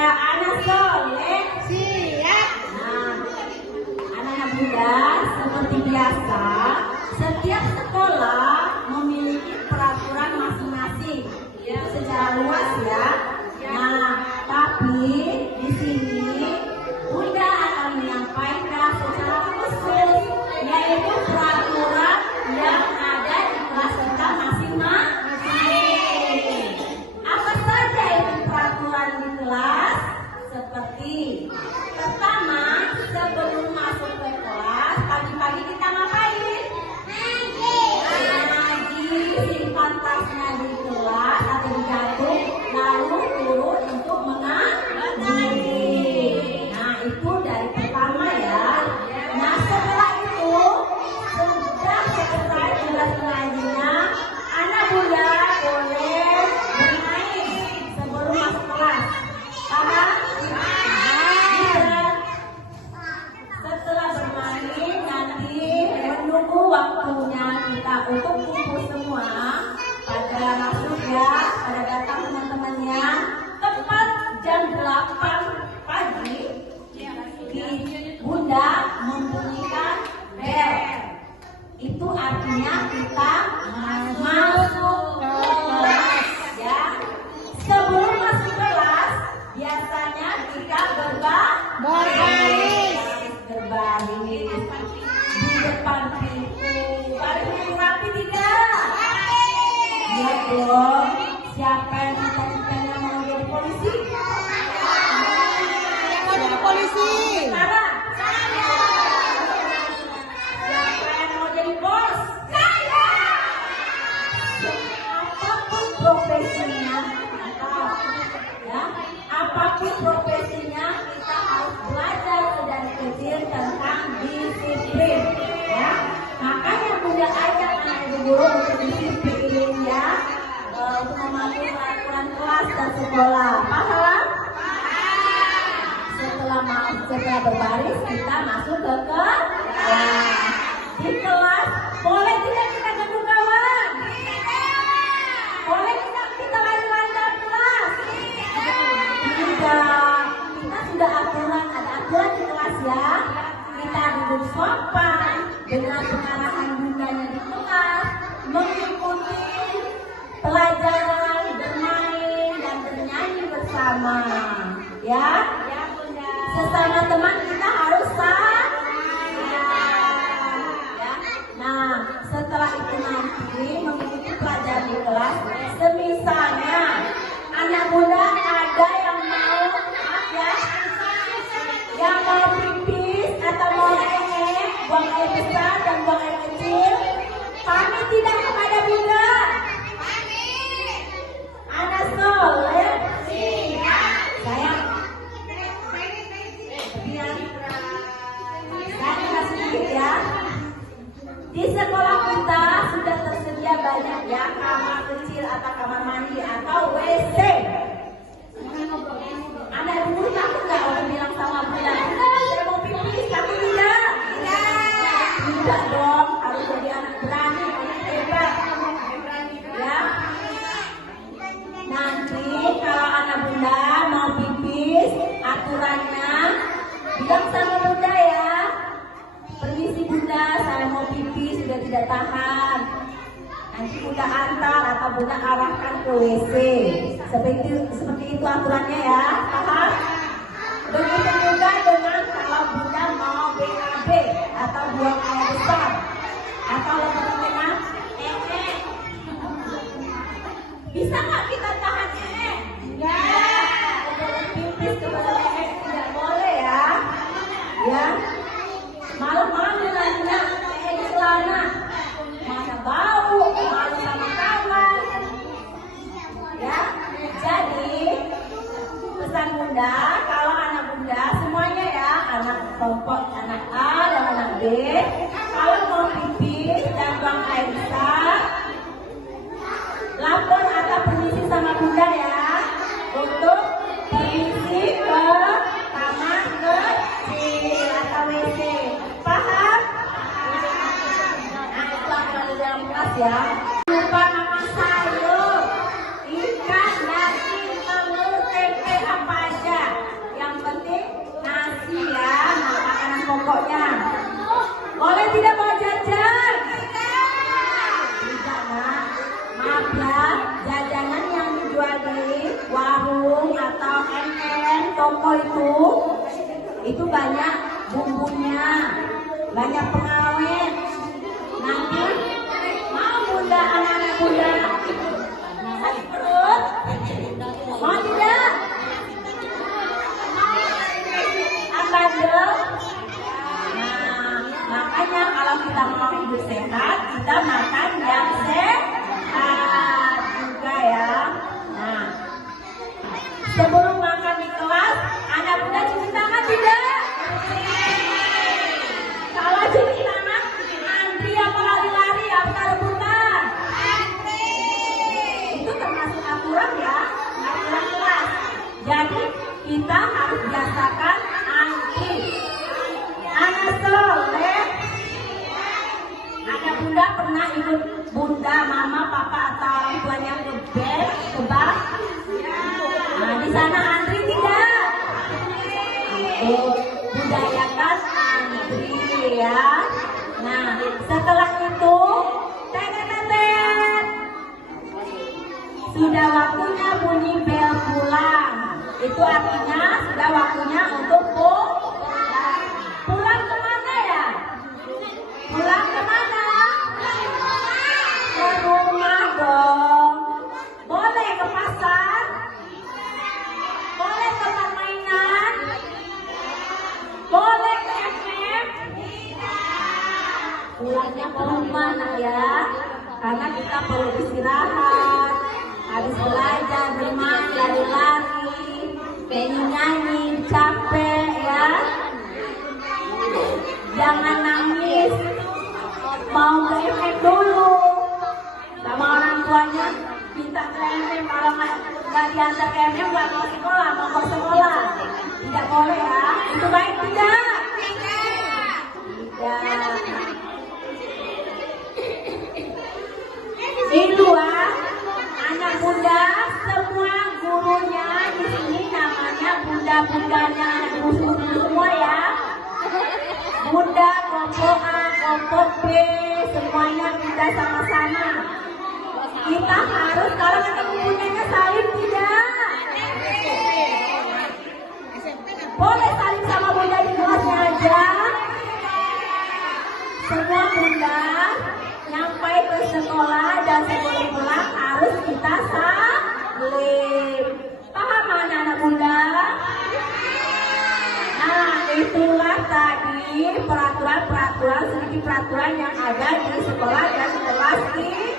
Ya, anak soleh. Siap. Nah, anak-anak muda, seperti biasa, setiap sekolah memiliki peraturan masing-masing. Itu secara luas ya. Nah, tapi di sini Bunda akan menyampaikan secara khusus, yaitu peraturan yang ada di kelas serta masing-masing. Apa saja itu peraturan di kelas? Seperti pertama, sebelum masuk ke kelas, pagi-pagi kita ngapain? Ngaji, simpan tasnya di kelas atau di jantung, lalu turun untuk mengaji. Nah, itu dari pertama ya. Nah, setelah itu, sudah selesai tugas mengajinya, anak Bunda boleh bermain sebelum masuk kelas. Paham? Setelah bermain, nanti menunggu waktunya kita untuk kumpul semua. Pada masuk ya, pada datang teman-temannya. Tepat jam 8 pagi, Bunda membunyikan bel. Itu artinya kita masuk kelas ya. Sebelum masuk kelas, biasanya kita berbaris di depan pintu. Baris yang rapi tidak? Ya dong. Siapa yang cita-citanya mau jadi polisi? Mau jadi polisi. Sekarang. Siapa yang mau jadi bos? Saya. Apapun profesinya, ya, apapun profesinya, kita harus belajar dari kecil tentang disiplin. Ya, makanya Bunda ajak anak guru untuk disiplin ya, untuk mematuhi peraturan kelas dan sekolah. Paham? Setelah berbaris kita masuk ke kelas. Di kelas boleh tidak kita gedung kawan? Boleh tidak kita lari-lari dalam kelas? Tidak. Kita sudah ada aturan di kelas ya. Kita duduk sopan dengan pengarahan bundanya di kelas, mengikuti pelajaran, bermain dan bernyanyi bersama. Ya. Sesama teman kita harus ya. Nah, setelah itu nanti mengikuti pelajaran di kelas. Semisalnya anak Bunda ada yang mau ya, yang mau pipis atau mau buang air besar dan buang air kecil, pamit tidak kepada Bunda? Anak soleh. Saya sedikit ya. Di sekolah kita sudah tersedia banyak ya kamar kecil atau kamar mandi atau WC. Anak dulu takut nggak orang bilang sama Bunda, saya mau pipis, takut tidak? Tidak dong, harus jadi anak berani, anak hebat. Ya. Nanti kalau anak Bunda mau pipis, aturannya bilang sama Bunda ya. Permisi Bunda, saya mau pipis, sudah tidak tahan. Nanti Bunda antar atau Bunda arahkan ke WC. Seperti itu aturannya ya, paham? Begitu juga dengan kalau Bunda mau BAB atau buang air besar atau teman-teman bisa nggak kita tahan Enggak. Kebelet pipis, kebelet tidak boleh ya. Ya. Malam-malam nanya di celana, mana bau, malu sama kawan. Ya, jadi pesan Bunda, kalau anak Bunda semuanya ya, anak kelompok anak A dan anak B, kalau mau pipis dan buang air besar, lapor atau permisi sama Bunda ya, untuk permisi ke kamar kecil atau WC. Paham? Nah, itu akan di dalam kelas ya. Lupa nama sayur, ikan, daging, telur, tempe, apa aja. rokok itu banyak bumbunya, banyak pengawet. Nanti mau bunda, anak-anak bunda sakit perut, mau tidak? Bandel. Nah, makanya kalau kita mau hidup sehat, kita makan yang sehat juga ya. Nah, sebelum makan di kelas, anak bunda cuci tangan tidak? Kalau cuci tangan, antri apa lari-lari apa rebutan? Antri. Itu termasuk aturan ya, aturan kelas. Jadi kita harus biasakan antri. Anak soleh, anak bunda pernah ikut bunda, mama, papa atau orang tuanya ke bed, ke bar? Nah, di sana antri tidak? Budayakan antri ya. Nah, setelah itu, tetet, sudah waktunya bunyi bel pulang. Itu artinya sudah waktunya untuk pulang kemana ya? Pulang kemana? Ke rumah dong. Boleh ke pasar? Boleh ke permainan? Boleh ke FM? Pulangnya ke rumah nak ya. Karena kita perlu istirahat. Habis belajar, bermain, lari-lari, pengen nyanyi, capek ya. Jangan nangis. Mau ke FM dulu. Sama orang tuanya minta ke FM. Kalau nggak diantar ke FM nggak mau sekolah, mau ke sekolah. Tidak boleh ya. Itu baik tidak? Tidak. Itu anak bunda, semua gurunya di sini namanya bunda-bundanya anak guru semua ya. Bunda, kelompok A, kelompok B, semuanya kita sama-sama. Kita harus kalau ketemu bundanya salim tidak? Boleh salim sama bunda di kelasnya aja. Semua bunda nyampai ke sekolah dan sebelum pulang harus kita salim. Paham anak-anak bunda? Nah, itulah tadi peraturan-peraturan, sedikit peraturan yang ada di sekolah dan kelas ini.